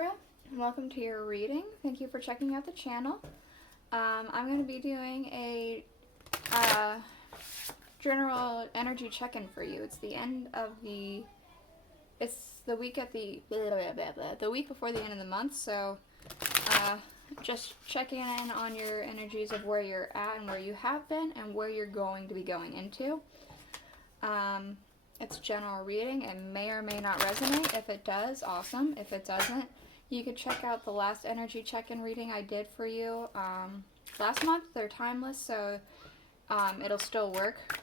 Libra, welcome to your reading. Thank you for checking out the channel. I'm going to be doing a general energy check-in for you. It's the end of it's the week at the week before the end of the month, so just checking in on your energies of where you're at and where you have been and where you're going to be going into. It's general reading. It may or may not resonate. If it does, awesome. If it doesn't, you could check out the last energy check-in reading I did for you last month. They're timeless, so it'll still work.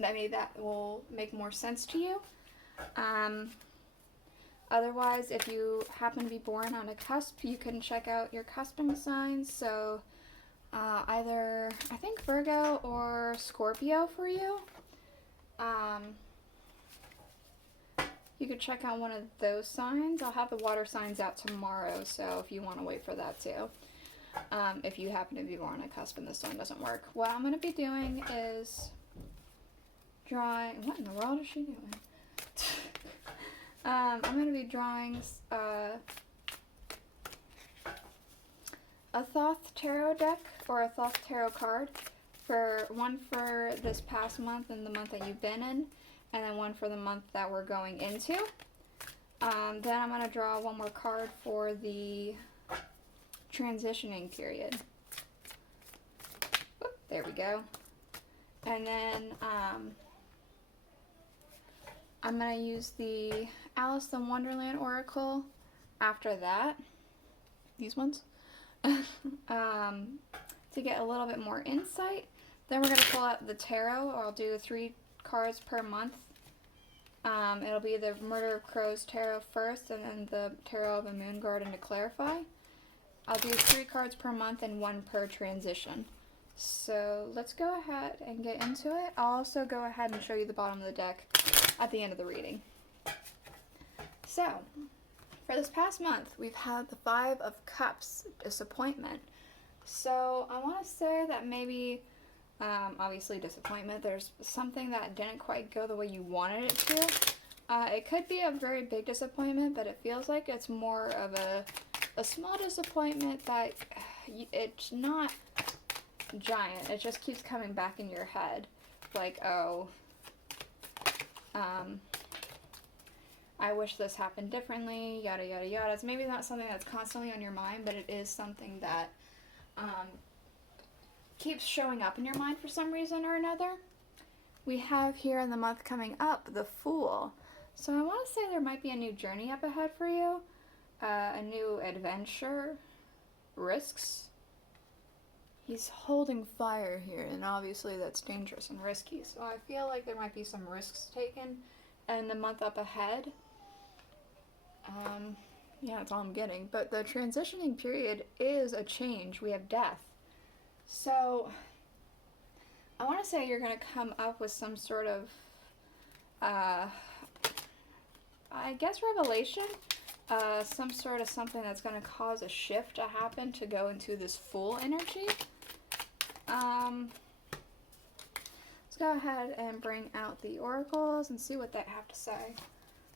Maybe that will make more sense to you. Otherwise, if you happen to be born on a cusp, you can check out your cusping signs. So either, I think, Virgo or Scorpio for you. You could check out one of those signs. I'll have the water signs out tomorrow, so if you want to wait for that too. If you happen to be born on a cusp and this one doesn't work. What I'm going to be doing is drawing... What in the world is she doing? I'm going to be drawing a Thoth tarot deck, or a Thoth tarot card. One for this past month and the month that you've been in, and then one for the month that we're going into. Then I'm going to draw one more card for the transitioning period. Oop, there we go. And then I'm going to use the Aleister Wonderland Oracle after that. These ones. To get a little bit more insight. Then we're going to pull out the tarot, or I'll do 3 cards per month. It'll be the Murder of Crows tarot first, and then the Tarot of a Moon Garden to clarify. I'll do 3 cards per month and 1 per transition. So let's go ahead and get into it. I'll also go ahead and show you the bottom of the deck at the end of the reading. So, for this past month, we've had the 5 of Cups, disappointment. So I want to say that maybe, obviously disappointment, there's something that didn't quite go the way you wanted it to. It could be a very big disappointment, but it feels like it's more of a small disappointment that it's not giant. It just keeps coming back in your head. Like, oh, I wish this happened differently, yada, yada, yada. It's maybe not something that's constantly on your mind, but it is something that keeps showing up in your mind for some reason or another. We have here in the month coming up, the Fool. So I want to say there might be a new journey up ahead for you, a new adventure, risks. He's holding fire here, and obviously that's dangerous and risky. So I feel like there might be some risks taken in the month up ahead. Yeah, that's all I'm getting. But the transitioning period is a change. We have death. So, I want to say you're going to come up with some sort of, I guess, revelation. Some sort of something that's going to cause a shift to happen to go into this Fool energy. Let's go ahead and bring out the oracles and see what they have to say.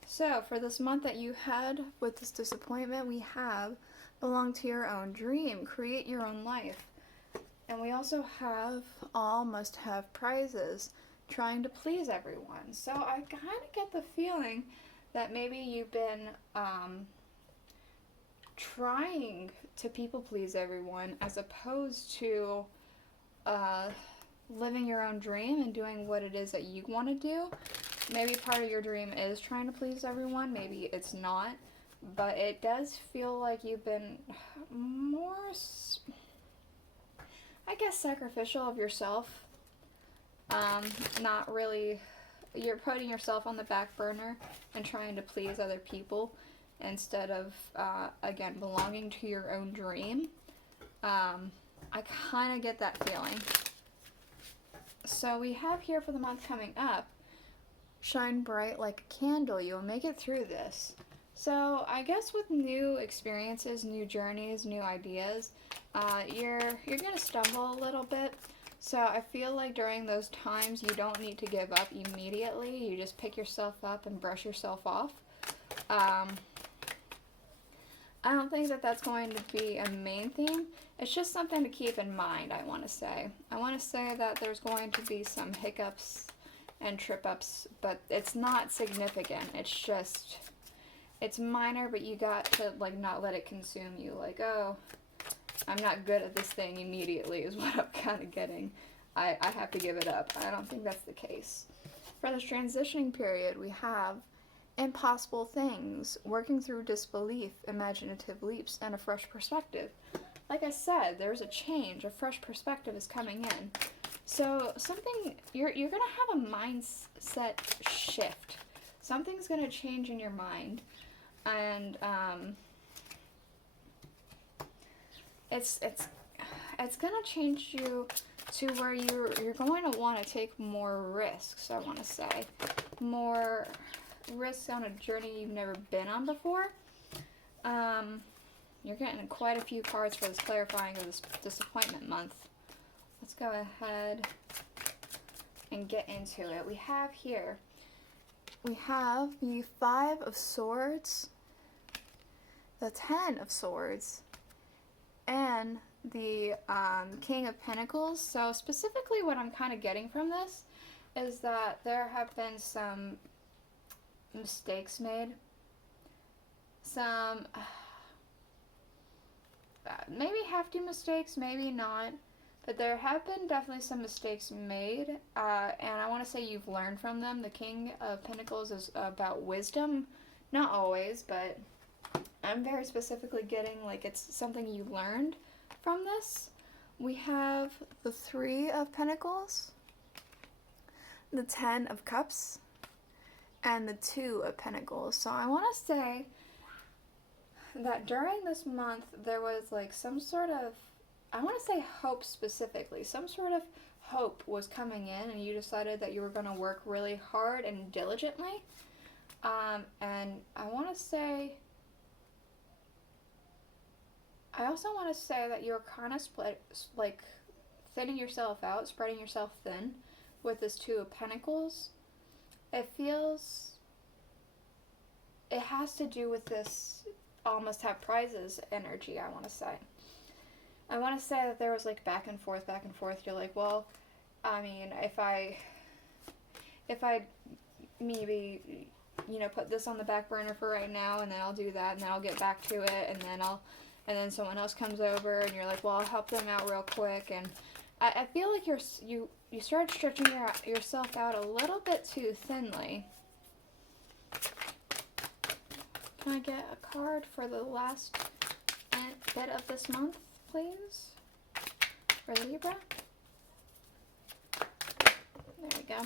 So, for this month that you had with this disappointment, we have belong to your own dream, create your own life. And we also have all must have prizes, trying to please everyone. So I kind of get the feeling that maybe you've been trying to people please everyone as opposed to living your own dream and doing what it is that you want to do. Maybe part of your dream is trying to please everyone, maybe it's not, but it does feel like you've been more, I guess, sacrificial of yourself. Not really, you're putting yourself on the back burner and trying to please other people instead of, again, belonging to your own dream. I kind of get that feeling. So we have here for the month coming up, shine bright like a candle, you'll make it through this. So I guess with new experiences, new journeys, new ideas, you're going to stumble a little bit. So I feel like during those times you don't need to give up immediately. You just pick yourself up and brush yourself off. I don't think that that's going to be a main theme. It's just something to keep in mind, I want to say. I want to say that there's going to be some hiccups and trip-ups, but it's not significant. It's just, it's minor, but you got to, like, not let it consume you. Like, oh, I'm not good at this thing immediately is what I'm kind of getting. I have to give it up. I don't think that's the case. For this transitioning period, we have impossible things, working through disbelief, imaginative leaps, and a fresh perspective. Like I said, there's a change, a fresh perspective is coming in. So something, you're going to have a mindset shift. Something's going to change in your mind. And it's going to change you to where you're going to want to take more risks, I want to say. More risks on a journey you've never been on before. You're getting quite a few cards for this clarifying of this disappointment month. Let's go ahead and get into it. We have here, we have the 5 of Swords, the 10 of Swords, and the King of Pentacles. So specifically what I'm kind of getting from this is that there have been some mistakes made. Some maybe hefty mistakes, maybe not. But there have been definitely some mistakes made, and I want to say you've learned from them. The King of Pentacles is about wisdom. Not always, but I'm very specifically getting like it's something you learned from this. We have the 3 of Pentacles, the 10 of Cups, and the 2 of Pentacles. So I want to say that during this month there was like some sort of, I want to say hope specifically. Some sort of hope was coming in and you decided that you were going to work really hard and diligently. And I want to say, I also want to say that you're kind of like thinning yourself out, spreading yourself thin with this 2 of Pentacles. It feels, it has to do with this almost have prizes energy, I want to say. I want to say that there was like back and forth. You're like, well, I mean, if I maybe, you know, put this on the back burner for right now, and then I'll do that, and then I'll get back to it, and then someone else comes over, and you're like, well, I'll help them out real quick, and I feel like you start stretching yourself out a little bit too thinly. Can I get a card for the last bit of this month, please? For Libra. There we go.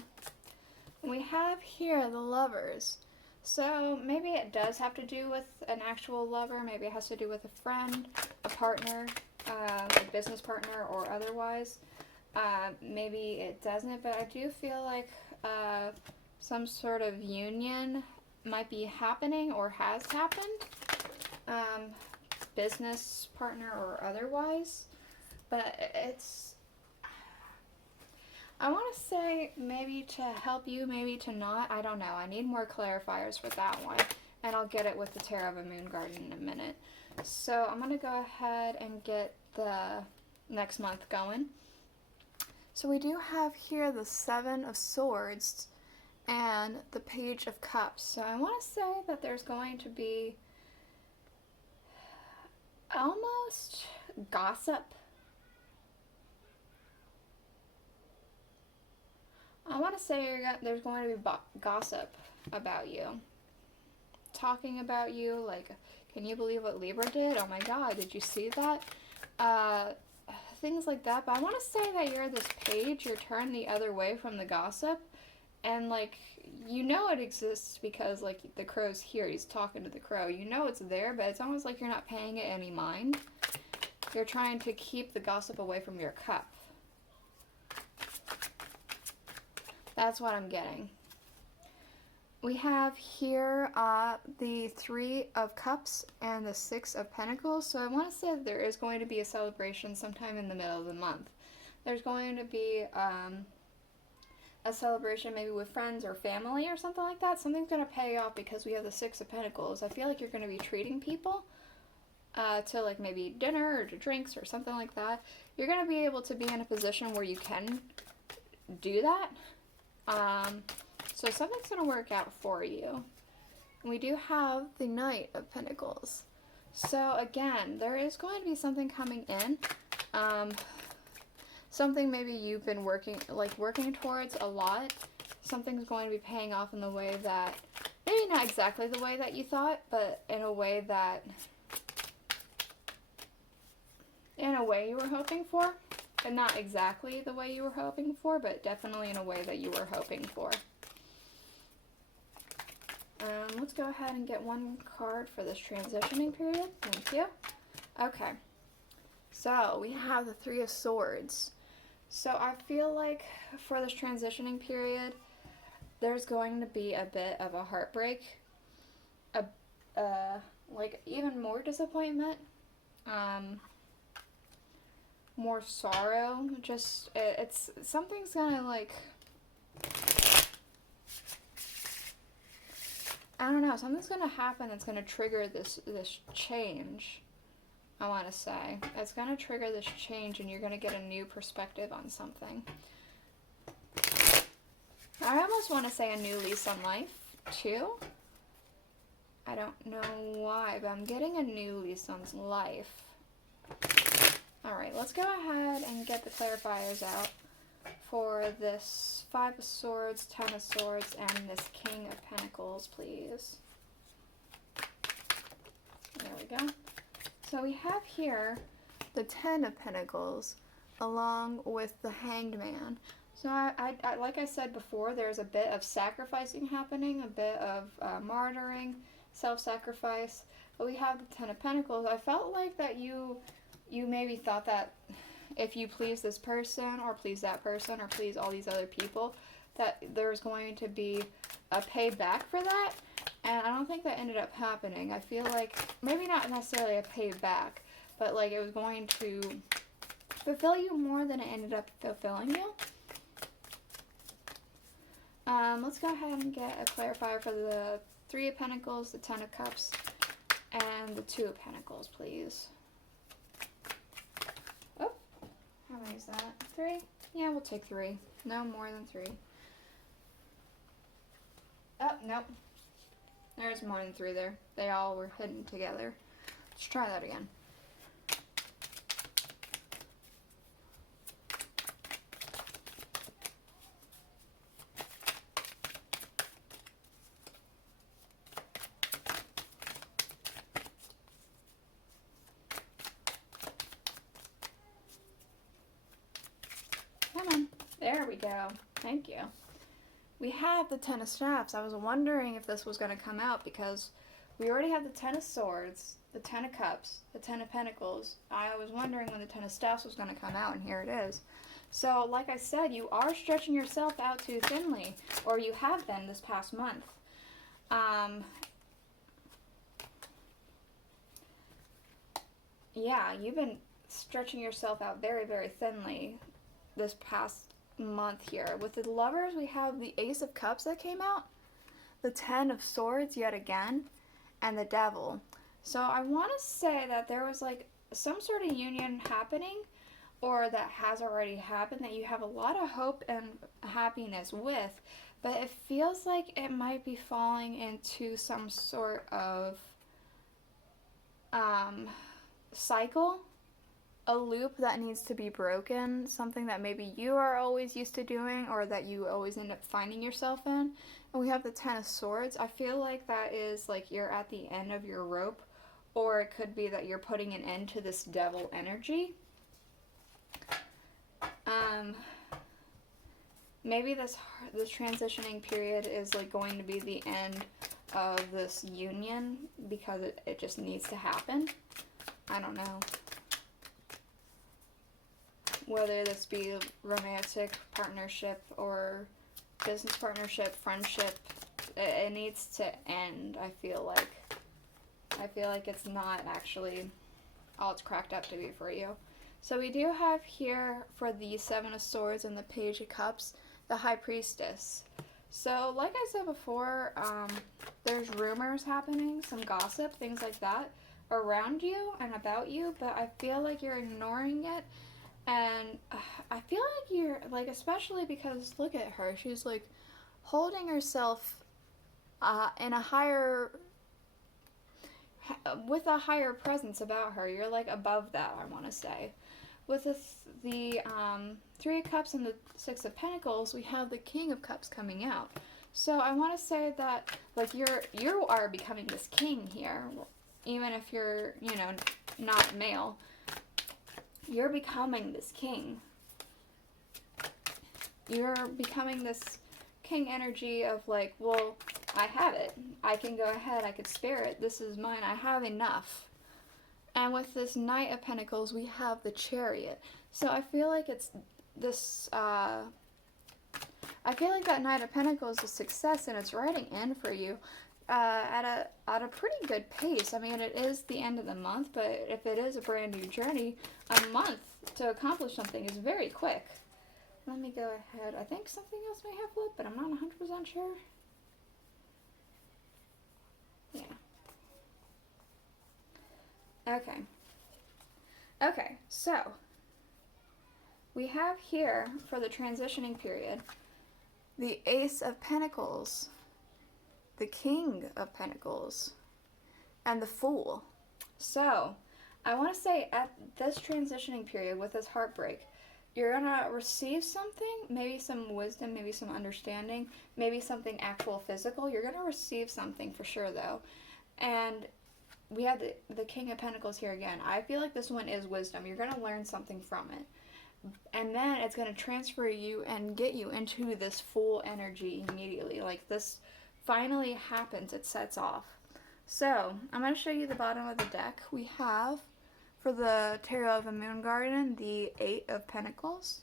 We have here the Lovers. So maybe it does have to do with an actual lover. Maybe it has to do with a friend, a partner, a business partner, or otherwise. Maybe it doesn't, but I do feel like some sort of union might be happening or has happened. Business partner or otherwise. But it's, I want to say maybe to help you, maybe to not. I don't know. I need more clarifiers for that one. And I'll get it with the Tarot of a Moon Garden in a minute. So I'm going to go ahead and get the next month going. So we do have here the 7 of Swords and the Page of Cups. So I want to say that there's going to be almost gossip. I want to say there's going to be gossip about you. Talking about you, like, can you believe what Libra did? Oh my god, did you see that? Things like that. But I want to say that you're this page, you're turned the other way from the gossip. And, like, you know it exists because, like, the crow's here. He's talking to the crow. You know it's there, but it's almost like you're not paying it any mind. You're trying to keep the gossip away from your cup. That's what I'm getting. We have here the 3 of Cups and the 6 of Pentacles. So I want to say that there is going to be a celebration sometime in the middle of the month. There's going to be a celebration maybe with friends or family or something like that. Something's going to pay off because we have the 6 of Pentacles. I feel like you're going to be treating people to like maybe dinner or to drinks or something like that, you're going to be able to be in a position where you can do that. So something's going to work out for you. We do have the Knight of Pentacles. So again, there is going to be something coming in. Something maybe you've been working towards a lot. Something's going to be paying off in the way that, maybe not exactly the way that you thought, but in a way you were hoping for. And not exactly the way you were hoping for, but definitely in a way that you were hoping for. Let's go ahead and get one card for this transitioning period. Thank you. Okay. So, we have the Three of Swords. So, I feel like for this transitioning period, there's going to be a bit of a heartbreak. Like, even more disappointment. More sorrow. Just, it's something's gonna, like, I don't know, something's gonna happen that's gonna trigger this change, I want to say. It's gonna trigger this change and you're gonna get a new perspective on something. I almost want to say a new lease on life, too. I don't know why, but I'm getting a new lease on life. Alright, let's go ahead and get the clarifiers out for this Five of Swords, Ten of Swords, and this King of Pentacles, please. There we go. So we have here the Ten of Pentacles along with the Hanged Man. So I like I said before, there's a bit of sacrificing happening, a bit of martyring, self-sacrifice. But we have the Ten of Pentacles. I felt like that you maybe thought that if you please this person or please that person or please all these other people, that there's going to be a payback for that. And I don't think that ended up happening. I feel like maybe not necessarily a payback, but like it was going to fulfill you more than it ended up fulfilling you. Let's go ahead and get a clarifier for the Three of Pentacles, the Ten of Cups, and the Two of Pentacles, please. Oh, how many is that? 3? Yeah, we'll take 3. No more than 3. Oh, nope. There's more than 3 there. They all were hidden together. Let's try that again. Come on. There we go. Thank you. We have the Ten of Staffs. I was wondering if this was going to come out because we already have the Ten of Swords, the Ten of Cups, the Ten of Pentacles. I was wondering when the Ten of Staffs was going to come out, and here it is. So, like I said, you are stretching yourself out too thinly, or you have been this past month. Yeah, you've been stretching yourself out very, very thinly this past month here. With the Lovers, we have the Ace of Cups that came out, the Ten of Swords yet again, and the Devil. So I want to say that there was like some sort of union happening, or that has already happened, that you have a lot of hope and happiness with, but it feels like it might be falling into some sort of cycle, a loop that needs to be broken, something that maybe you are always used to doing or that you always end up finding yourself in. And we have the Ten of Swords. I feel like that is like you're at the end of your rope, or it could be that you're putting an end to this devil energy. Maybe this transitioning period is like going to be the end of this union because it just needs to happen. I don't know. Whether this be a romantic partnership or business partnership, friendship, it needs to end, I feel like. I feel like it's not actually all it's cracked up to be for you. So we do have here for the Seven of Swords and the Page of Cups, the High Priestess. So like I said before, there's rumors happening, some gossip, things like that, around you and about you, but I feel like you're ignoring it. And I feel like you're, like, especially because look at her. She's, like, holding herself in a higher, with a higher presence about her. You're, like, above that, I want to say. With the Three of Cups and the Six of Pentacles, we have the King of Cups coming out. So I want to say that, like, you are becoming this king here, even if you're, you know, not male. You're becoming this king. You're becoming this king energy of, like, well, I have it. I can go ahead. I could spare it. This is mine. I have enough. And with this Knight of Pentacles, we have the Chariot. So I feel like it's this, I feel like that Knight of Pentacles is success, and it's riding in for you at a pretty good pace. I mean, it is the end of the month, but if it is a brand new journey, a month to accomplish something is very quick. Let me go ahead. I think something else may have flipped, but I'm not 100% sure. Yeah. Okay. Okay, so we have here for the transitioning period the Ace of Pentacles, the King of Pentacles, and the Fool. So I want to say at this transitioning period with this heartbreak, you're going to receive something, maybe some wisdom, maybe some understanding, maybe something actual physical. You're going to receive something for sure, though. And we have the King of Pentacles here again. I feel like this one is wisdom. You're going to learn something from it. And then it's going to transfer you and get you into this full energy immediately. Like, this finally happens. It sets off. So, I'm going to show you the bottom of the deck. We have, for the Tarot of a Moon Garden, the Eight of Pentacles.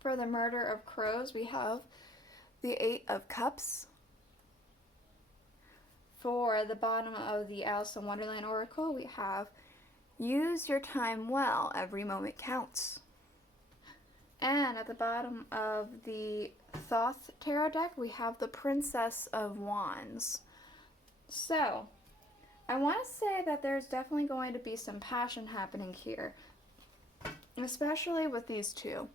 For the Murder of Crows, we have the Eight of Cups. For the bottom of the Aleister Wonderland Oracle, we have Use your time well, every moment counts. And at the bottom of the Thoth Tarot deck, we have the Princess of Wands. So, I want to say that there's definitely going to be some passion happening here, especially with these two.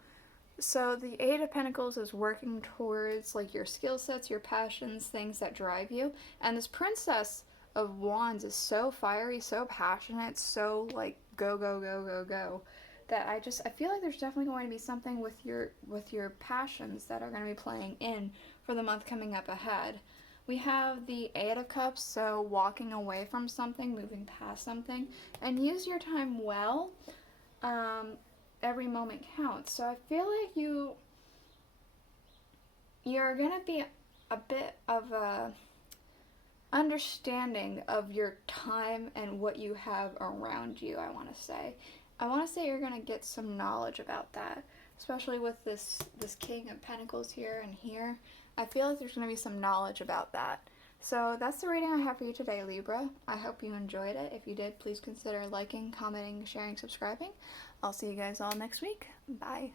So the Eight of Pentacles is working towards, like, your skill sets, your passions, things that drive you. And this Princess of Wands is so fiery, so passionate, so, like, go, go, go, go, go, that I feel like there's definitely going to be something with your passions that are going to be playing in for the month coming up ahead. We have the Eight of Cups, so walking away from something, moving past something, and use your time well. Every moment counts. So I feel like you're gonna be a bit of a understanding of your time and what you have around you. I want to say you're gonna get some knowledge about that, especially with this King of Pentacles here and here. I feel like there's gonna be some knowledge about that. So that's the reading I have for you today, Libra. I hope you enjoyed it. If you did, please consider liking, commenting, sharing, subscribing. I'll see you guys all next week. Bye.